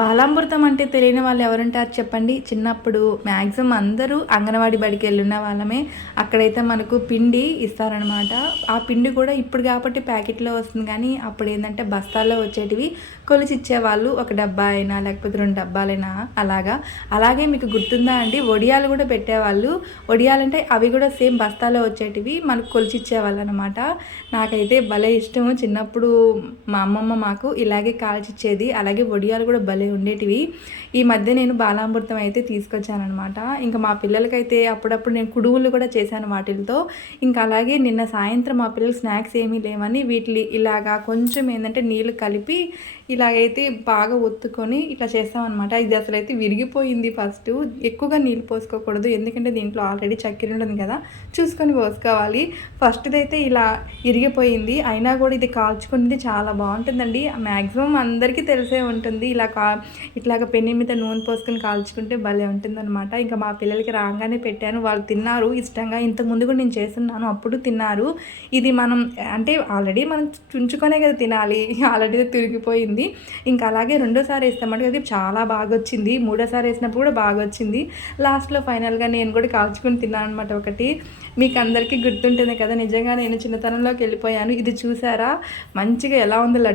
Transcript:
బాలామృతం అంటే తెలియని వాళ్ళు ఎవరుంటారు చెప్పండి. చిన్నప్పుడు మ్యాక్సిమం అందరూ అంగన్వాడీ బడికి వెళ్ళిన వాళ్ళమే. అక్కడైతే మనకు పిండి ఇస్తారనమాట ఆ పిండి కూడా ఇప్పుడు కాబట్టి ప్యాకెట్లో వస్తుంది కానీ అప్పుడు ఏంటంటే బస్తాల్లో వచ్చేటివి కొలిచి ఇచ్చేవాళ్ళు. ఒక డబ్బా అయినా లేకపోతే రెండు డబ్బాలైనా అలాగా. అలాగే మీకు గుర్తుందా అండి? ఒడియాలు కూడా పెట్టేవాళ్ళు. వడియాలంటే అవి కూడా సేమ్ బస్తాలో వచ్చేటివి మనకు కొలిచి ఇచ్చేవాళ్ళు అనమాట నాకైతే భలే ఇష్టము. చిన్నప్పుడు మా అమ్మమ్మ మాకు ఇలాగే కాల్చిచ్చేది. అలాగే వడియాలు కూడా భలే ఉండేటివి. ఈ మధ్య నేను బాలామృతం అయితే తీసుకొచ్చానమాట ఇంకా మా పిల్లలకైతే అప్పుడప్పుడు నేను కుడువులు కూడా చేశాను వాటితో ఇంకా అలాగే నిన్న సాయంత్రం మా పిల్లలు స్నాక్స్ ఏమీ లేవని వీటిని ఇలాగా కొంచెం ఏంటంటే నీళ్ళు కలిపి ఇలాగైతే బాగా ఒత్తుకొని ఇట్లా చేస్తామన్నమాట. ఇది అసలు అయితే విరిగిపోయింది ఫస్ట్. ఎక్కువగా నీళ్ళు పోసుకోకూడదు. ఎందుకంటే దీంట్లో ఆల్రెడీ చక్కెర ఉంటుంది కదా. చూసుకొని పోసుకోవాలి. ఫస్ట్ది అయితే ఇలా ఇరిగిపోయింది. అయినా కూడా ఇది కాల్చుకునేది చాలా బాగుంటుందండి. మ్యాక్సిమం అందరికీ తెలిసే ఉంటుంది. ఇలా కా ఇట్లాగ పెన్ని మీద నూనె పోసుకొని కాల్చుకుంటే భలే ఉంటుందన్నమాట. ఇంకా మా పిల్లలకి రాగానే పెట్టాను. వాళ్ళు తిన్నారు. ఇష్టంగా ఇంతకు ముందు కూడా నేను చేస్తున్నాను. అప్పుడు తిన్నారు. ఇది మనం అంటే ఆల్రెడీ మనం చుంచుకొనే కదా తినాలి. ఆల్రెడీ తిరిగిపోయింది. ఇంకా అలాగే రెండోసారి వేస్తామంటే అది చాలా బాగా వచ్చింది మూడోసారి వేసినప్పుడు కూడా బాగా వచ్చింది లాస్ట్లో ఫైనల్గా నేను కూడా కాల్చుకొని తిన్నాను అనమాట ఒకటి. మీకు అందరికీ గుర్తుంటుంది కదా నిజంగా నేను చిన్నతనంలోకి వెళ్ళిపోయాను. ఇది చూసారా? మంచిగా ఎలా ఉంది లడ్డు?